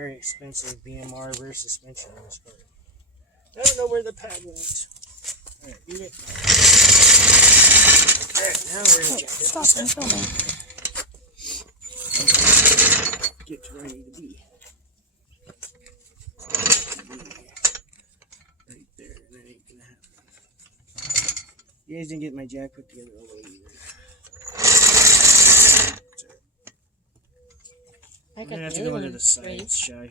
very expensive BMR rear suspension on this car. I don't know where the pad went. Alright, eat it. Alright, now we're going to jack this. Stop, I'm filming. Get to where I need to be. Right there, that ain't gonna happen. You guys didn't get my jack put together all the way either. I'm gonna have to go into the sides, Shy.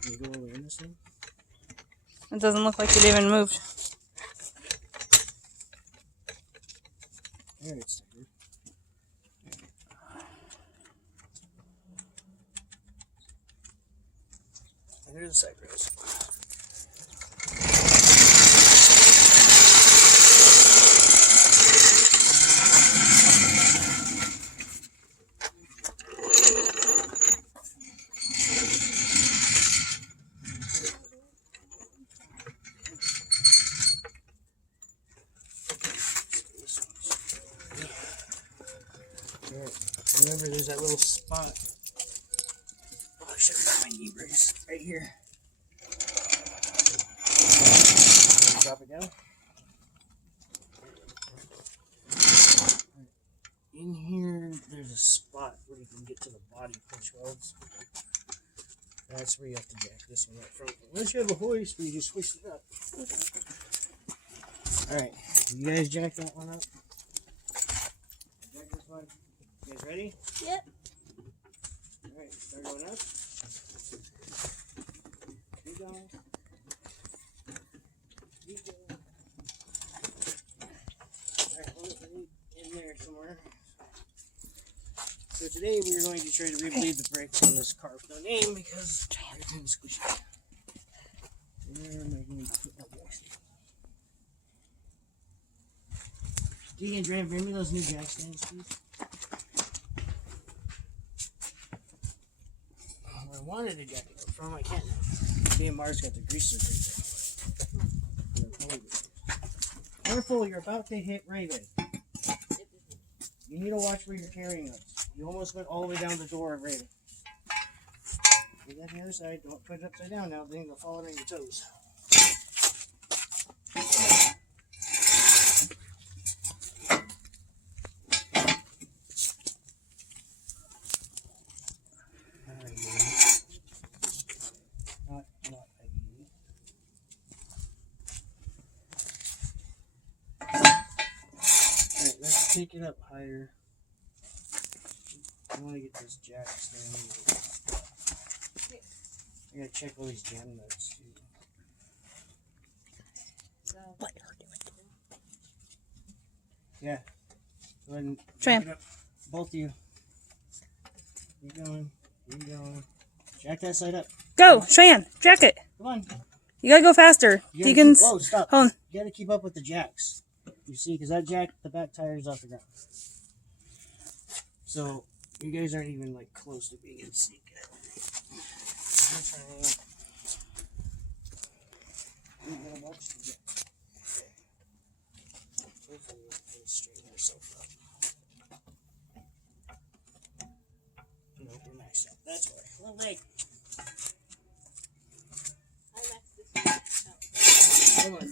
Can you go over in this thing? It doesn't look like it even moved. There it's there. And here's the side rails. Remember, there's that little spot. Oh, I should have got my knee brace right here. Drop it down. In here, there's a spot where you can get to the body punch welds. That's where you have to jack this one up front. Unless you have a hoist where you just hoist it up. Alright, you guys jack that one up? Jack this one. You guys ready? Yep. Alright, start going up. Keep going. Keep going. Alright, in there somewhere. So today we are going to try to rebleed the brakes on this car with no name because they're kind of squishy. Where am I going to put my brakes? Deegan, Dran, bring me those new jack stands, please. I wanted to jack it up from, I can't. BMR's got the greaser right there. Careful, you're about to hit Raven. You need to watch where you're carrying us. You almost went all the way down the door of Raven. Get that on the other side. Don't put it upside down now, then you'll fall on your toes. Take it up higher. I want to get this jack stand. I gotta check all these jam nuts too. Let her do it. Yeah. Go ahead and Tram. jack it up. Both of you. Keep going. Keep going. Jack that side up. Go, Cheyenne, jack it. Come on. You gotta go faster. Deegan's. Whoa, stop. Hold on. You gotta keep up with the jacks. You see, because that jack, the back tire is off the ground. So, you guys aren't even like close to being in sync yet. Hopefully you'll straighten yourself up. Nope, we're maxed out. That's why. Little leg. I maxed this one out. Come on.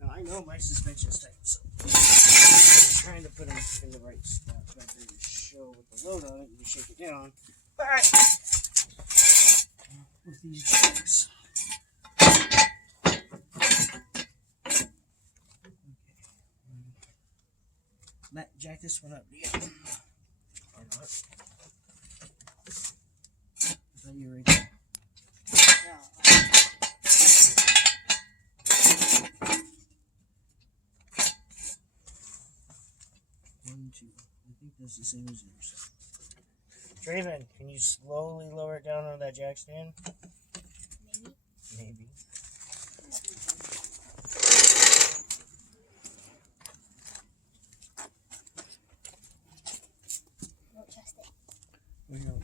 Now I know my suspension's tight, so I'm just trying to put them in the right spot. But to show with the load on it, you shake it down. Alright! With these jacks. Matt, jack this one up. Yeah. Or not. I thought you were right there. One, two. I think that's the same as yours. Draven, can you slowly lower it down on that jack stand? Maybe. Don't trust it. We don't.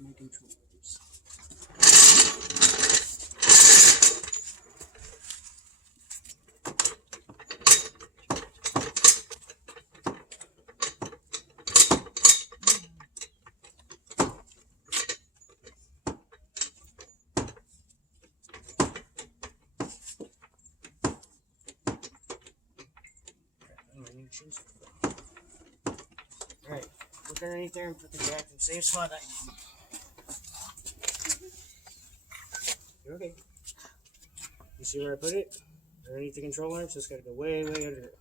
my controllers. Alright, look underneath there and put the jack in the same spot I did. You're okay. You see where I put it? Underneath the control arm, so it's gotta go way, way under it.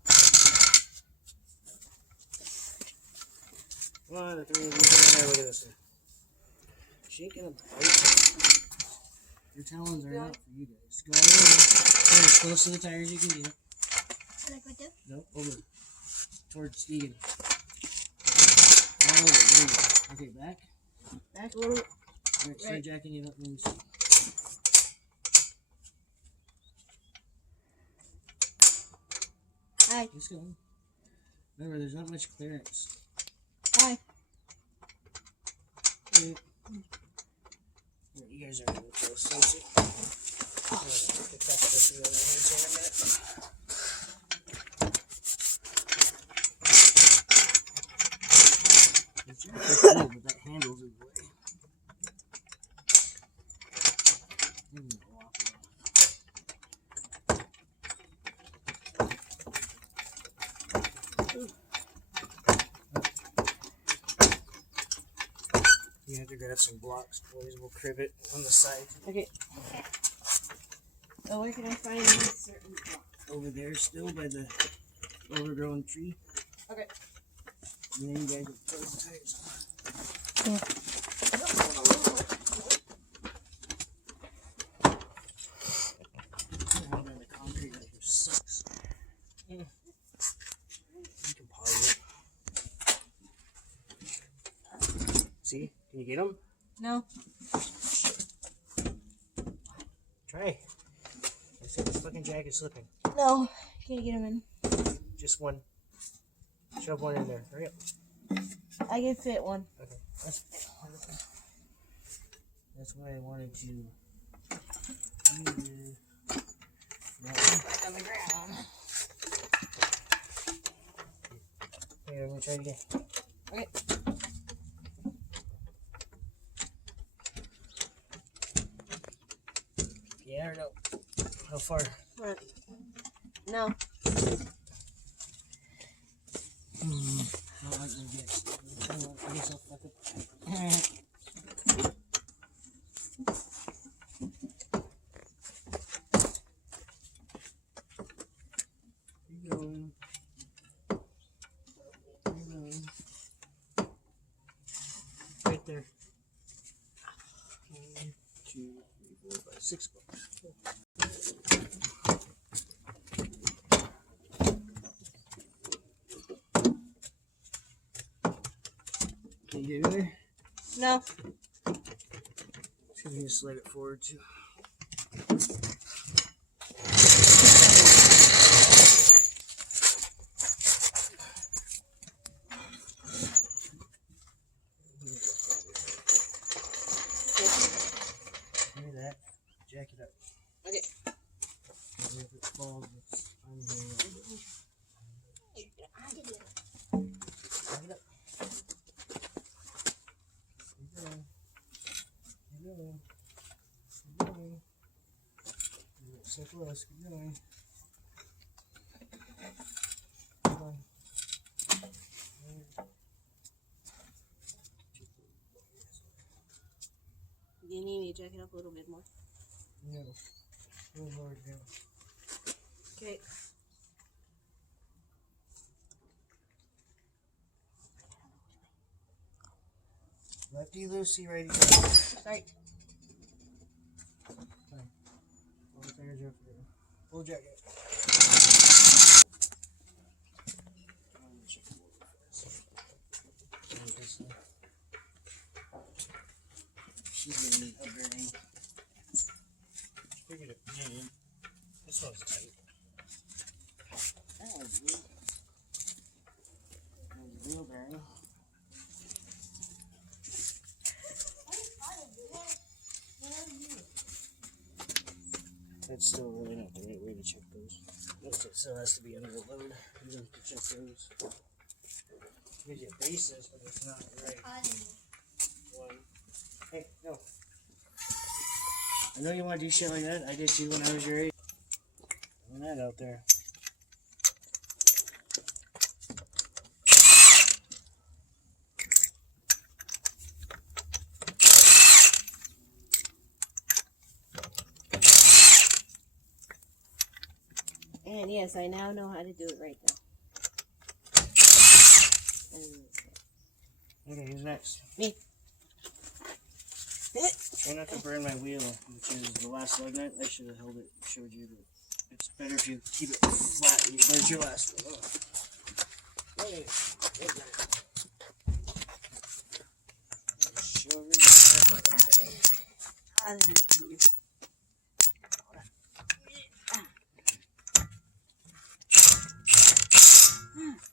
One, three, look at this thing. She ain't gonna bite. Your talons are out for you guys. Go over as close to the tire as you can get. Like right there? Nope, over. Towards Egan. All over, there you go. Okay, back. Back a little. Alright, start jacking it up when you see. Hi. Just go. Remember, there's not much clearance. Hi. Yeah. Yeah, you guys are really close. So see. Get that stuff through the other hands here in a minute. It's cool, but that handle's in the way. You have to grab some blocks, boys. We'll crib it on the side. Okay. So where can I find these certain blocks? Over there, still by the overgrown tree. Okay. And then you guys will put the tires on. Yeah. The concrete right here sucks. You can pause it. See? Can you get them? No. Try. I think this fucking jack is slipping. No. Can't get them in. Just one. Shove one in there. Hurry up. I can fit one. Okay. That's why I wanted to use that one. Back on the ground. Here, I'm gonna try it again. Okay. Yeah or no? How far? Front. No. Not like we get. I guess I'll fuck it. Keep going. Keep going. Right there. 1, 2, 3, 4, 5, 6 bucks. Can you get in there? No. See if you can slide it forward too. Give me that. Jack it up. Okay. And if it falls, it's on here. Jack it up. Keep going. Keep going. Keep going. You're so close. Keep going. Keep going. Do you need me to jack it up a little bit more? No. Go lower down. Okay. Lefty loosey, righty. Right. All the fingers are free. Full jacket. She's gonna need a bearing. Figured it. Yeah. This one's tight. That was good. There's a wheel bearing. That's still really not the right way to check those. It still has to be under the load. You don't have to check those. Gives you a basis, but it's not right. One. Hey, no. I know you want to do shit like that. I did too when I was your age. Throwing that out there. And yes, I now know how to do it right now. Okay, who's next? Me. Try not to burn my wheel, which is the last lug nut. I should have held it, showed you that it's better if you keep it flat when you burn your last one. Oh. Okay.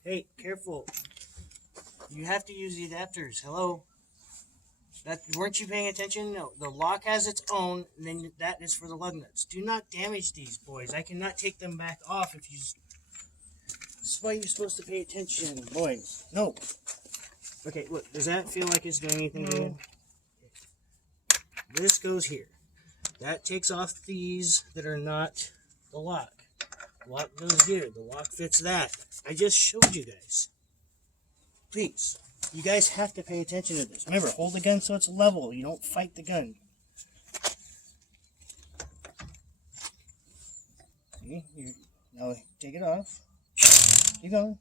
Hey, careful. You have to use the adapters. Hello? Weren't you paying attention? No, the lock has its own, and then that is for the lug nuts. Do not damage these boys. I cannot take them back off if you... This is why you're supposed to pay attention, boys. No. Okay, look, does that feel like it's doing anything good? This goes here. That takes off these that are not the lock. The lock goes here. The lock fits that. I just showed you guys. Please. You guys have to pay attention to this. Remember, hold the gun so it's level. You don't fight the gun. See? Now take it off. Keep going.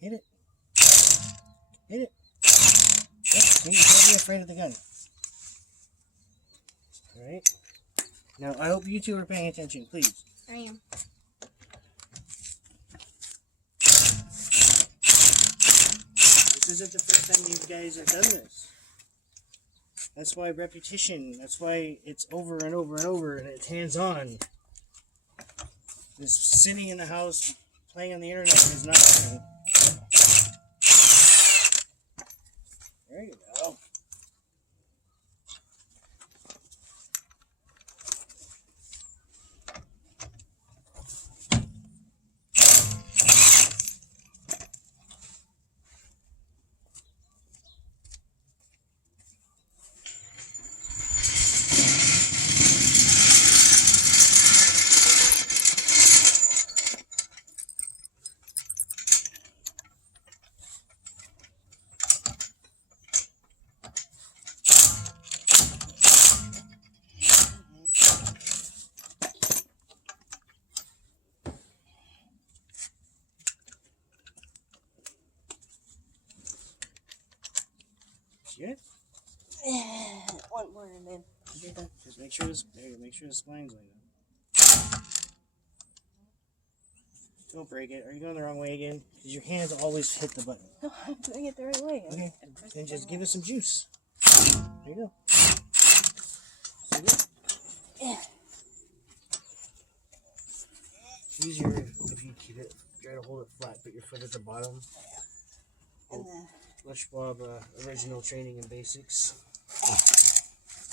Hit it. Hit it. Yep. See, you can't be afraid of the gun. Alright? Now, I hope you two are paying attention, please. I am. This isn't the first time you guys have done this. That's why repetition, that's why it's over and over and over and it's hands-on. This sitting in the house playing on the internet is not working. There you go. Good? One more and then you're done. Just make sure the spline's lined up. Don't break it. Are you going the wrong way again? Because your hands always hit the button. No, I'm doing it the right way. Okay. Then just give it some juice. There you go. See that? Yeah. It's easier if you keep it, try to hold it flat, put your foot at the bottom. And then Les Schwab original training and basics.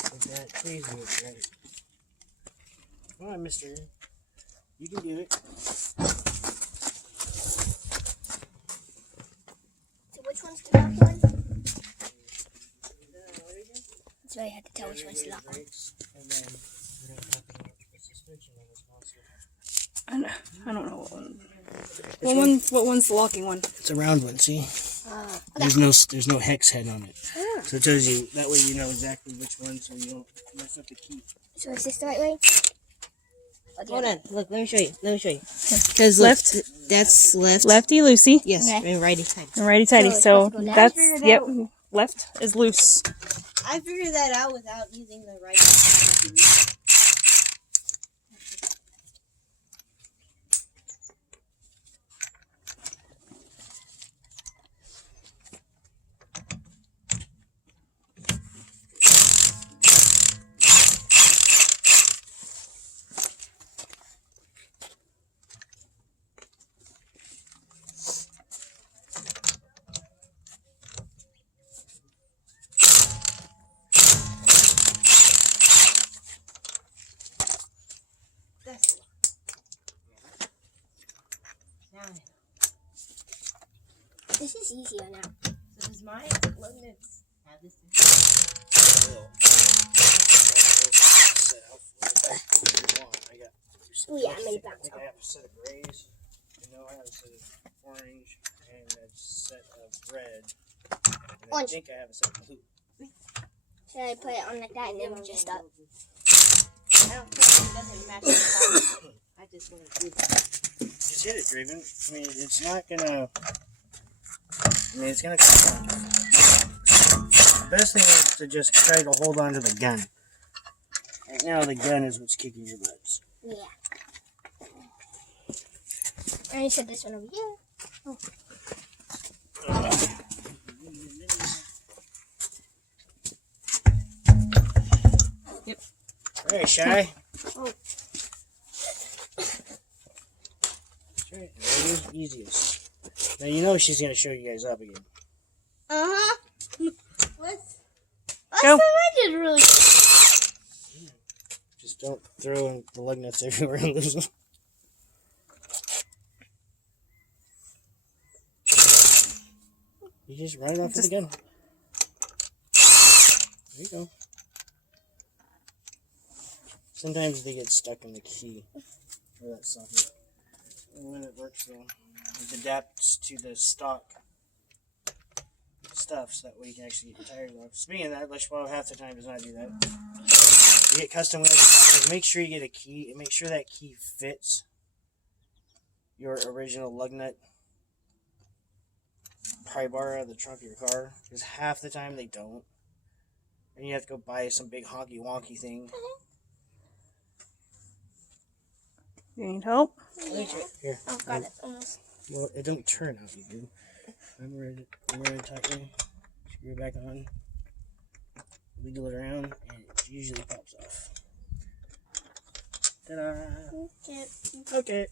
Like that. Please do it right. Come on, mister. You can do it. So which one's the lock one? So I had to tell which one's the lock one. Brakes, and then we're going to talk about the suspension on this monster. I don't know what one. What one's the locking one? It's a round one, see? Okay. There's no hex head on it. So it tells you, that way you know exactly which one so you don't mess up the key. So is this the right way? hold on. Look, let me show you. Because Left. That's left. Lefty loosey. Yes, Okay. and righty tighty. And righty tighty. So it's So supposed to go down? that's Figure it yep. out. Left is loose. I figured that out without using the right. This is easier now. So does my lugnets have this? Oh yeah, I made it I bounce. think I have a set of grays. I know I have a set of orange and a set of red. And I Orange. think I have a set of blue. Should I put it on like that and then just up? I don't think it doesn't match the color. I just want to do that. Just hit it, Draven. I mean, it's not gonna. I mean, it's gonna come down. The best thing is to just try to hold on to the gun. Right now, the gun is what's kicking your butts. Yeah. And you said this one over here. Oh. Yep. Alright, Shy. Oh. That's right. That easiest. Now you know she's gonna show you guys up again. Uh-huh. What's Go. I did really Just don't throw the lug nuts everywhere and lose them. You just run it off with the gun. There you go. Sometimes they get stuck in the key or that socket. And when it works though, it adapts to the stock stuff so that way you can actually get your tires off. Speaking of that, Leshwell half the time does not do that. You get custom wheels and tires, make sure you get a key and make sure that key fits your original lug nut pry bar out of the trunk of your car, because half the time they don't. And you have to go buy some big honky wonky thing. You need help? Here. Oh, got it. Almost. Well, it don't turn out you do. I'm ready tightly. Screw it back on. Wiggle it around, and it usually pops off. Ta-da! Okay. Okay.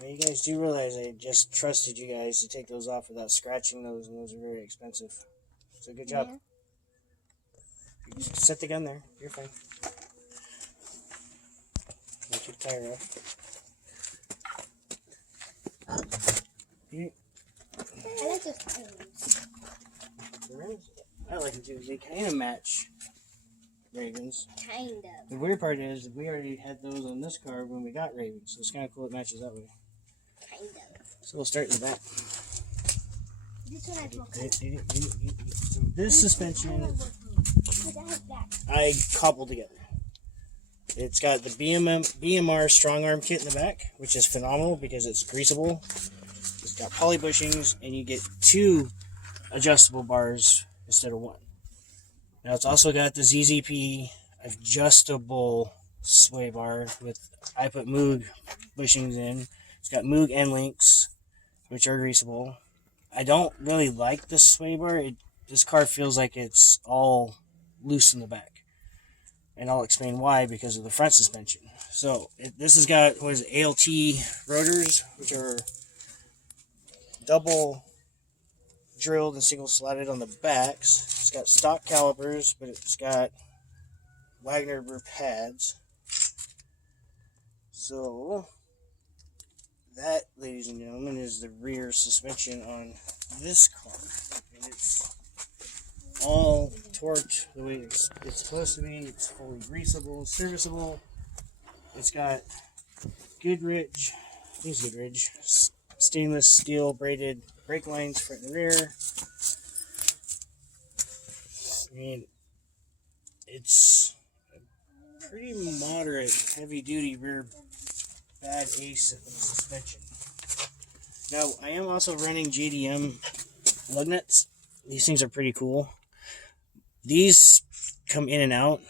Now you guys do realize I just trusted you guys to take those off without scratching those, and those are very expensive. So good job. Yeah. You just set the gun there. You're fine. Don't take the tire off. You, I like those tires. the rims? I like them too. They kind of match Ravens. Kind of. The weird part is we already had those on this car when we got Ravens, so it's kind of cool it matches that way. Kind of. So we'll start in the back. This one I broke. So this suspension But I have that. I cobbled together. It's got the BMR strong arm kit in the back, which is phenomenal because it's greasable. It's got poly bushings, and you get 2 adjustable bars instead of 1. Now it's also got the ZZP adjustable sway bar with I put Moog bushings in. It's got Moog end links, which are greasable. I don't really like the sway bar. This car feels like it's all loose in the back. And I'll explain why, because of the front suspension. So, this has got, ALT rotors, which are double drilled and single slotted on the backs. It's got stock calipers, but it's got Wagner rear pads. So, that, ladies and gentlemen, is the rear suspension on this car. And it's all torqued the way it's supposed to be. It's fully greasable, serviceable. It's got Goodrich stainless steel braided brake lines front and rear. I mean, it's a pretty moderate heavy duty rear bad ace suspension. Now, I am also running JDM lug nuts. These things are pretty cool. These come in and out.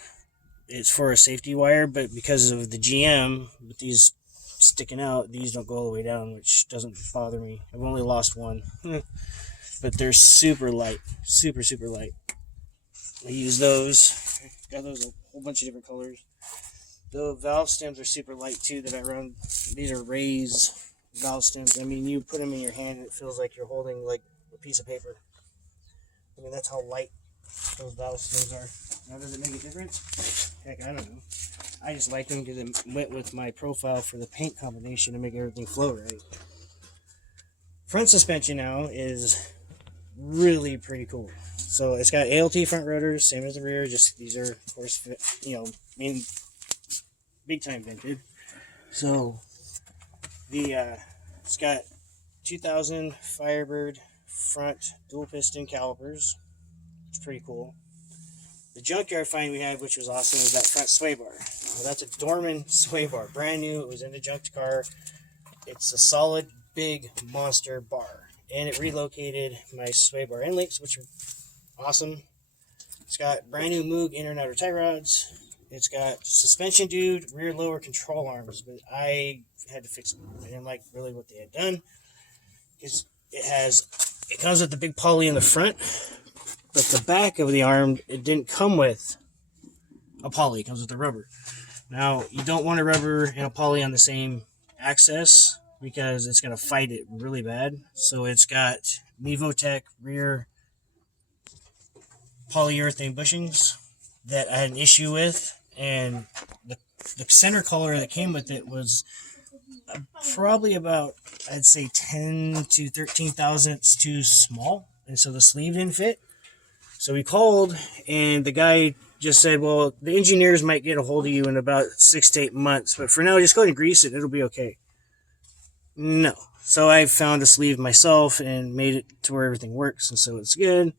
It's for a safety wire, but because of the GM, with these sticking out, these don't go all the way down, which doesn't bother me. I've only lost one. but they're super light, super light. I use those. Got those a whole bunch of different colors. The valve stems are super light too that I run. These are raised valve stems. I mean, you put them in your hand and it feels like you're holding like a piece of paper. I mean, that's how light those valve stems are. Now, does it make a difference? Heck, I don't know. I just like them because it went with my profile for the paint combination to make everything flow right. Front suspension now is really pretty cool. So it's got ALT front rotors, same as the rear. Just these are, of course, big time vented. So it's got 2000 Firebird front dual piston calipers. It's pretty cool. The junkyard find we had, which was awesome, is that front sway bar. Well, that's a Dorman sway bar, brand new. It was in the junked car. It's a solid, big monster bar, and it relocated my sway bar end links, which are awesome. It's got brand new Moog inner and outer tie rods. It's got suspension dude, rear lower control arms, but I had to fix them. I didn't like really what they had done. It comes with the big poly in the front, but the back of the arm, it didn't come with a poly. It comes with a rubber. Now, you don't want a rubber and a poly on the same axis because it's going to fight it really bad. So it's got Mevotech rear polyurethane bushings that I had an issue with, and the center color that came with it was probably about, I'd say, 10 to 13 thousandths too small, and so the sleeve didn't fit. So we called, and the guy just said, well, the engineers might get a hold of you in about 6 to 8 months, but for now, just go ahead and grease it. It'll be okay. No. So I found a sleeve myself and made it to where everything works, and so it's good.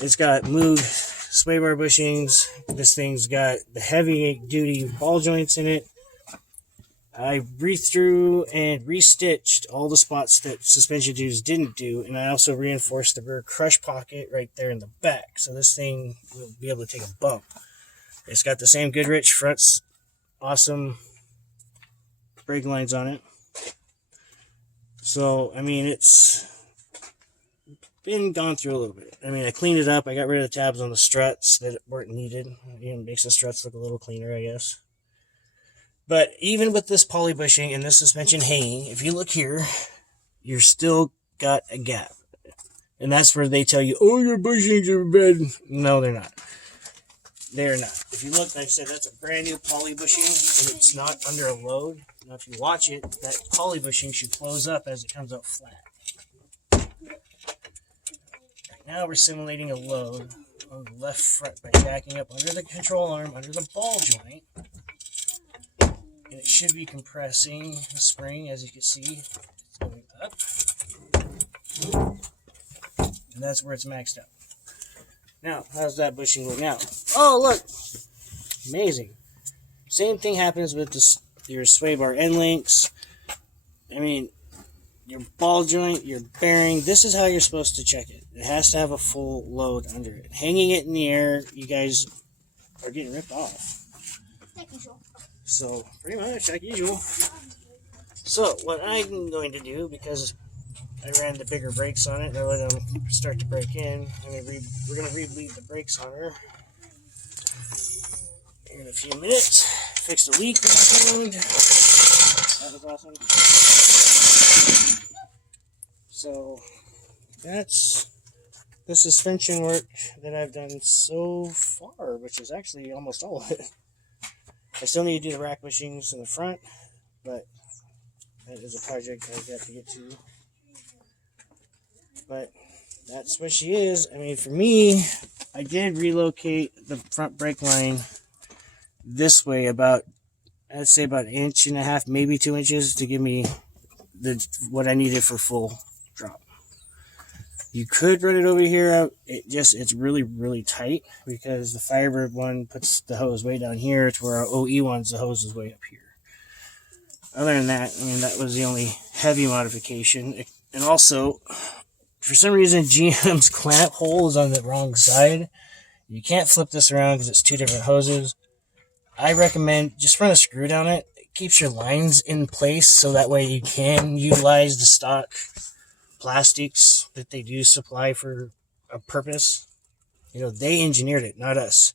It's got Moog sway bar bushings. This thing's got the heavy duty ball joints in it. I re-threw and re-stitched all the spots that suspension dudes didn't do, and I also reinforced the rear crush pocket right there in the back, so this thing will be able to take a bump. It's got the same Goodrich fronts, awesome brake lines on it. So, I mean, it's been gone through a little bit. I mean, I cleaned it up. I got rid of the tabs on the struts that weren't needed. It makes the struts look a little cleaner, I guess. But even with this poly bushing and this suspension hanging, if you look here, you're still got a gap. And that's where they tell you, oh, your bushings are bad. No, they're not. They're not. If you look, like I said, that's a brand new poly bushing, and it's not under a load. Now, if you watch it, that poly bushing should close up as it comes out flat. Now we're simulating a load on the left front by jacking up under the control arm, under the ball joint. And it should be compressing the spring, as you can see. It's going up. And that's where it's maxed out. Now, how's that bushing look now? Oh, look! Amazing. Same thing happens with your sway bar end links. I mean, your ball joint, your bearing. This is how you're supposed to check it. It has to have a full load under it. Hanging it in the air, you guys are getting ripped off. So, pretty much, like usual. So, what I'm going to do, because I ran the bigger brakes on it, and I let them start to break in, we're going to re-bleed the brakes on her in a few minutes. Fix the leak that I found. That was awesome. So, that's the suspension work that I've done so far, which is actually almost all of it. I still need to do the rack bushings in the front, but that is a project I've got to get to. But that's what she is. I mean, for me, I did relocate the front brake line this way about, I'd say about 1.5 inches, maybe 2 inches, to give me what I needed for full drop. You could run it over here. It's really, really tight because the Firebird one puts the hose way down here to where our OE one's, the hose is way up here. Other than that, I mean, that was the only heavy modification. And also, for some reason, GM's clamp hole is on the wrong side. You can't flip this around because it's 2 different hoses. I recommend just run a screw down it. It keeps your lines in place so that way you can utilize the stock plastics that they do supply for a purpose, you know, they engineered it, not us.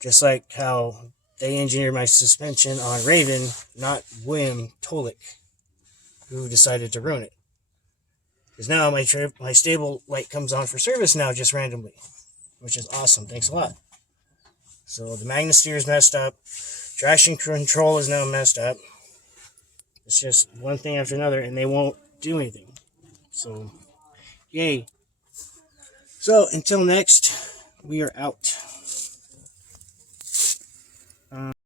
Just like how they engineered my suspension on Raven, not William Tolik, who decided to ruin it. Because now my stable light comes on for service now just randomly, which is awesome. Thanks a lot. So the Magnasteer is messed up. Traction control is now messed up. It's just one thing after another, and they won't do anything. So, yay. So, until next, we are out.